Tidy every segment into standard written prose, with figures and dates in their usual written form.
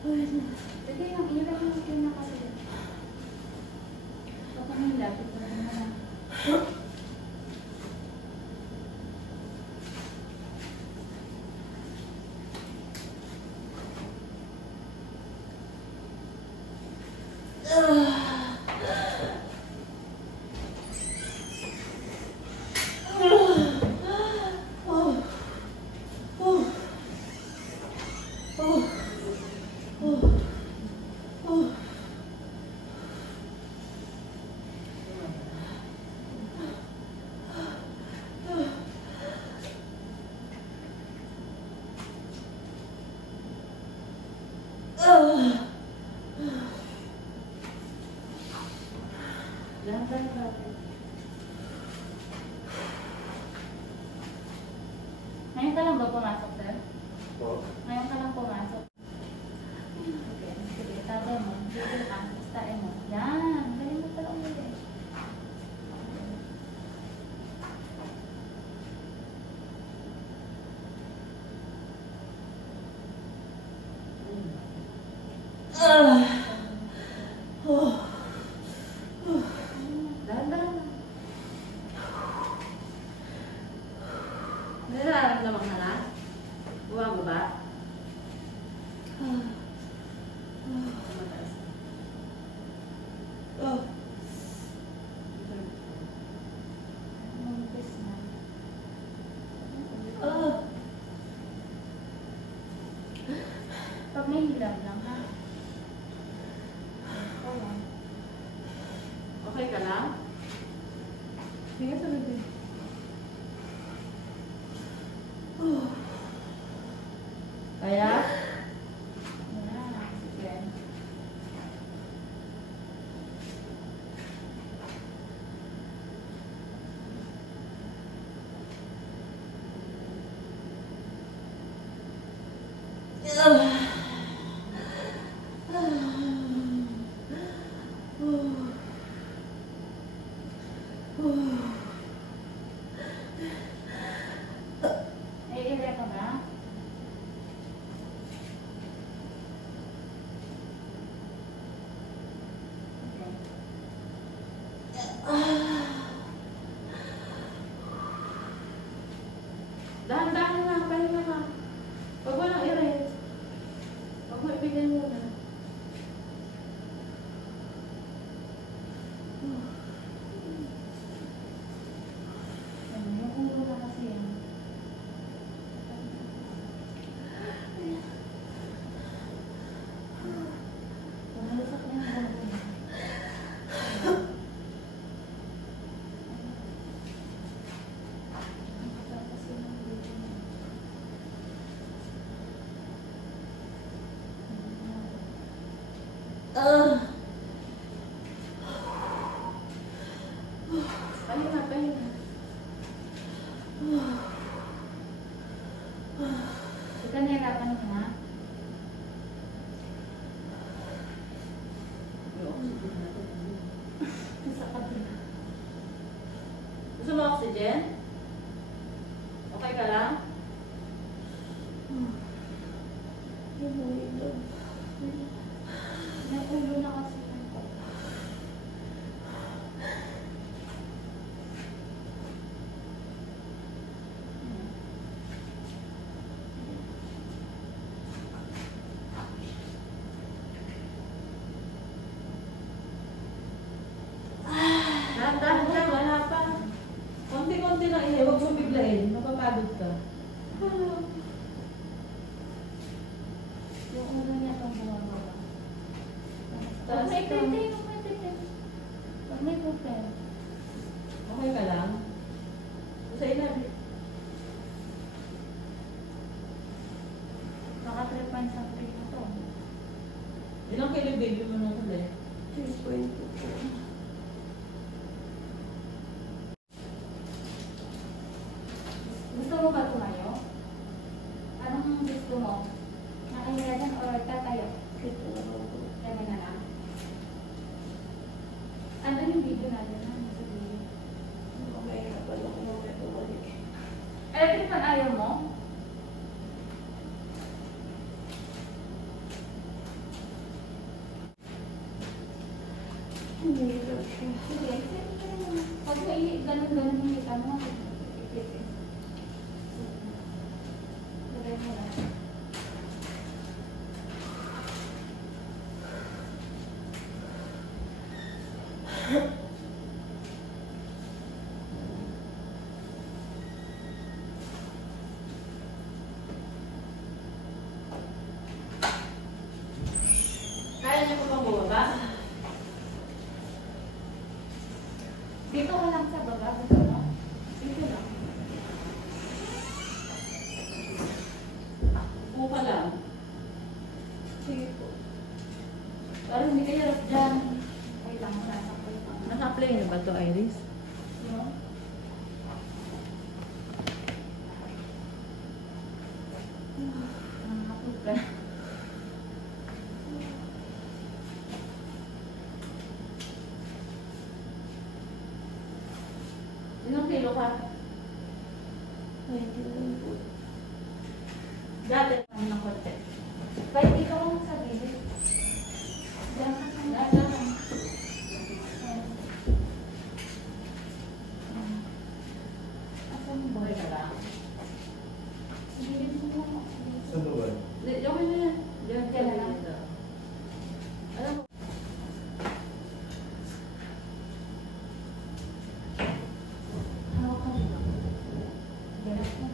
Sige, yung ilan yung skin na kasi. Baka may lapit na naman. Ngayon ka lang ba pumasok, sir? Oo. Ngayon ka lang pumasok. Okay, sige, tatay mo. Dito ka, istain mo. Yan, galing mo pala ulit. Nararamdaman ka na? Bumababa? Pag may hirap lang, ha? Okay ka lang? Sige, sabi din. Kaya? Sige. Naiiyak ka ba? Dahan-dahan lang, pahinga ka. Huwag mo lang i-rest. Huwag mo ibigay muna. Yung ulo na kasi yan. Pumalusak na yung ulo niya. Pahinga, pahinga. Ika nahirapan mo na? Sa kabila. Gusto mo oxygen? Okay ka lang? Yung ulo na kasi yan ko. Dahan-dahan lang, wala pa. Konti-konti lang ini, huwag mo biglain. Mapapagod ka. Yung ulo niya itong bumababa. Taas May ka. pwede, pag may pupel. Okay ka lang? Sa ilalim. Baka 3 points ang 3 na to. Ilang kilo baby mo nung huli? 3.2. Gusto mo ba tumayo? Anong gusto mo? Nakahiga dyan or tatayo? Kaya na lang. Ano yung video natin? Nasa video. Electric fan ayaw mo? Sige, pag may ganun-ganun yung kita mo, ipit. Lagay mo lang. Kaya niyo pa bang bumaba? Dito ka lang sa baba, gusto mo? Dito lang. Upo ka lang. Sige po. Parang hindi ka hirap dyan. Wait lang, nasakay pa. Naka-play na ba ito, Iris? No? Nakakapagka. Ilang kilo ka? 21 po. Dati. Ano ng konti? Kahit dito ko sa gilid. Diyan ka sa Dati. Asan mo ba? Okay ka lang. Gilid mo lang. Saan ba ba? Okay na yan. Diyan ka Kailan lang. lang? Alam mo. Hawak ka dito. Ganap mo.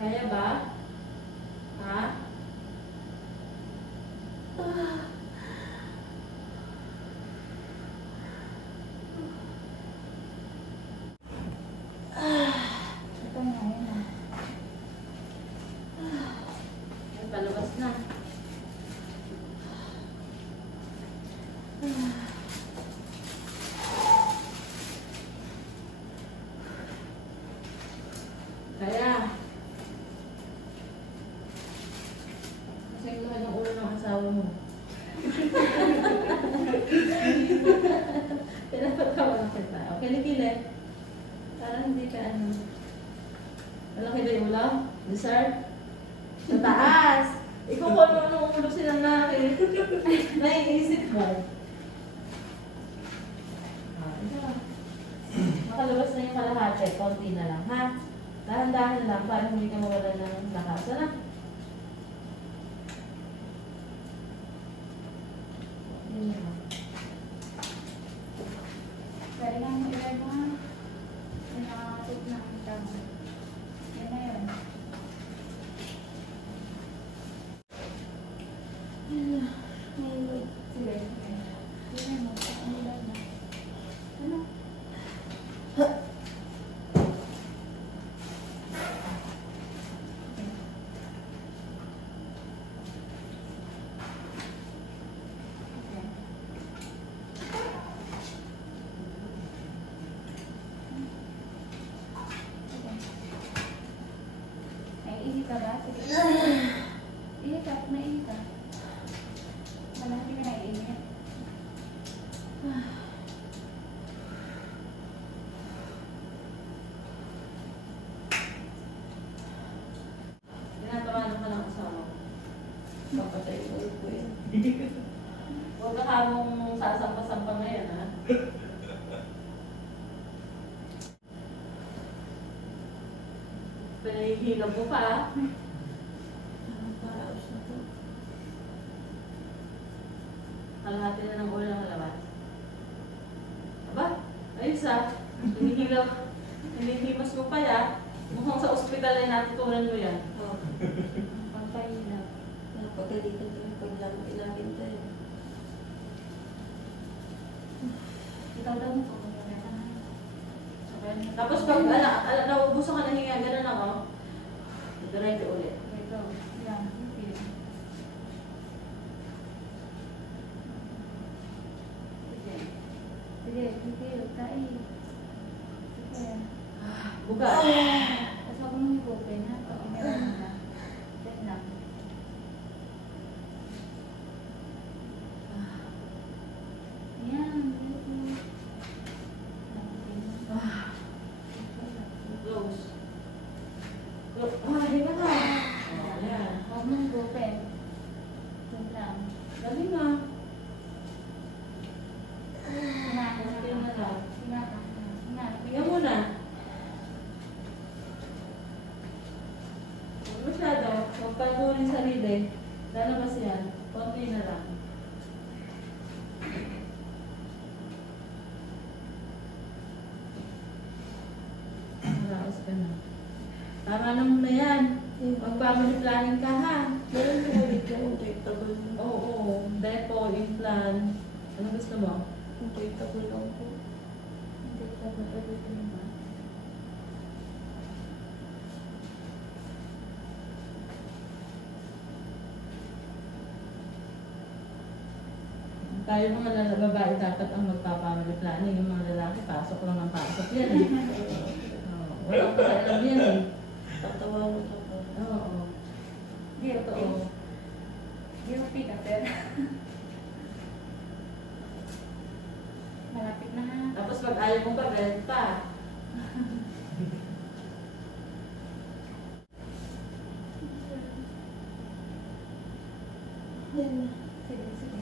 Kaya ba? Ha? Ito na yun ah. Ay, palabas na. Kaya. Kasi yung lahat ng ulo ng asawa mo. Pinapatawa na kita. Okay, likili. Parang hindi ka ano. Malaki ba yung ulo? Dessert? Sa taas. Ikaw kung ano ulo silang nakin. Naiisip mo. Ito. Makalabas na yung kalahati. Konti na lang, ha? Dahan-dahan lang para hindi ka mawala ng lakas. Ano? Yun lang. Pwede nga mo ilagay mo ha. Yung nakakatip na ang tama. Yan na yun. Sige, sige. Sige mo. Ano lang na? Ano? Naiihi ka ba? Sige. Ihi ka. Naiihi ka. Malaki ka naiihi. Tinatawanan ka ng asawa. Papatay ko po yun. Huwag ka kamong sasampa-sampa ngayon, ha? Hinihilap mo pa. Paraos na to. Kalahati na ng ulo ng labas. Aba, ayos ah. Hinihimas mo pa ya. Mukhang sa ospital ay natutunan mo yan. Oh. Pampahilap. Napagalitan ko yung paglamit-lamit tayo. Ikaw daw mo po. Tapos pag naubusan ka ng hinga, gano'n ako. Diretso ulit. Ito. Yan. Okay. Sige. Sige. Sige. Kain. Sige. Buga. Tapos huwag mong i-open ha. Pag meron na. Check lang. Ayan. Close. Hinga ka. Ayan. Huwag mong i-open. Check lang. Dali nga. Hinga ka. Hinga na lang. Hinga ka. Hinga. Hinga muna. Huwag masyado. Huwag panurin sarili. Lalabas yan. Konti na lang. Maraos ka na. Tama na muna yan. Mag-family planning ka ha. Meron ko ulit yung injectable. Oo. Depo, implant. Ano gusto mo? Injectable lang po. Hindi ka ba everything naman? Tayo mga babae dapat ang magpa-family planning. Yung mga lalaki, pasok lang ang pasok yan eh. Wala ko sa alam yan eh. Tatawanan ako. Oo. Guilty. Totoo. Guilty ka, pero. Malapit na ha. Tapos pag ayaw mo pa, belt pa. Sige, sige.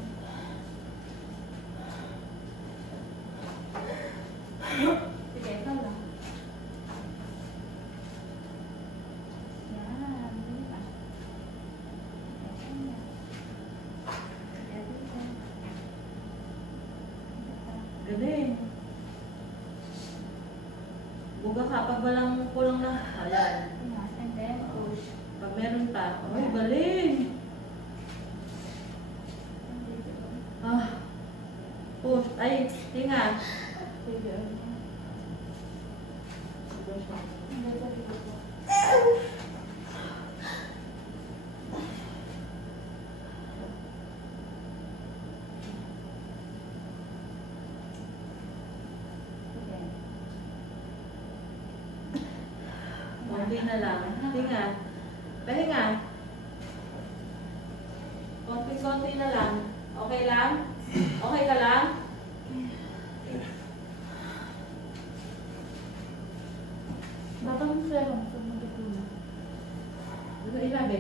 Sige, ikaw lang. Yan, dali pa. Ayan. Sige, dito. Galing. Buga ka pag walang kulang na. Ayan. Ayan, and then push. Pag meron pa. Ay, galing. Ah. Push. Ay, tinga. Sige. Konti na lang. Tinga. Pahinga. Konti-konti na lang. Okay lang? Okay ka lang? Baka mo serong sa mga dito. Gusto ilabi?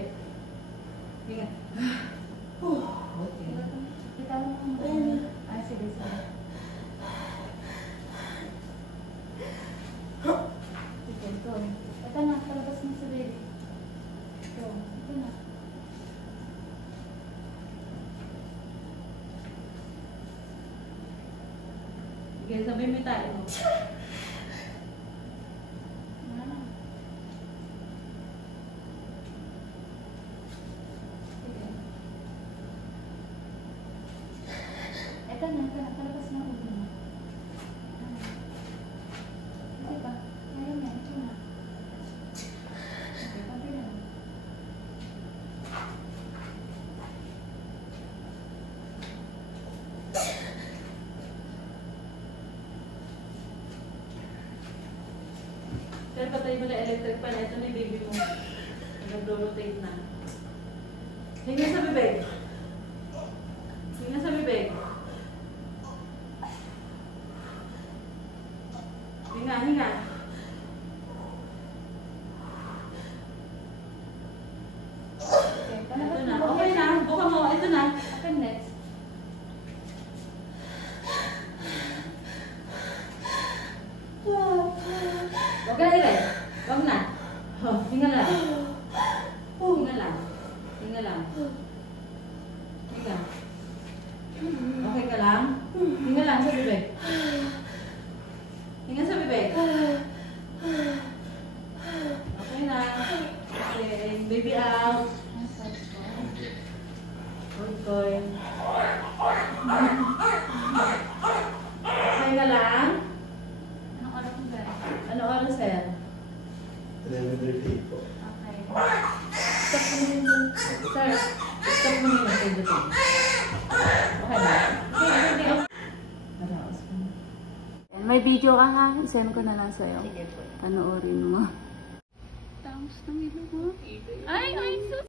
Tinga. Okay. Kita mo kung ay, sige, sige. Sige, ito. Ito na, palabas mo sa baby. Ito na. Sige, sabay mo tayo. Wala na. Sige. Ito na, palabas na ulo mo. Sige pa. Ayun na, ito na. Okay, pati na lang. Pero patay mo na electric pan. Ito na yung baby mo. Nag-rotate na. Hinga sa bibig. Hinga sa bibig. Hinga, hinga. Okay, Ito palabas na. mo. Okay na. Buka mo. Ito na. Open next. Huwag ka na ilay. Huwag na. Oh, hinga lang. lang sa bibig. Hinga sa bibig. Okay na. Okay, baby out. Good boy. Okay ka lang? Anong oras mo ba? Ano oras, sir? 11:38 po. Okay. Stop mo nyo. Sir, stop mo nyo. Okay ba? May video ka ha? Send ko na lang sa'yo. Sige po. Panoorin mo. Tapos ng ilong mo. Ay, sus!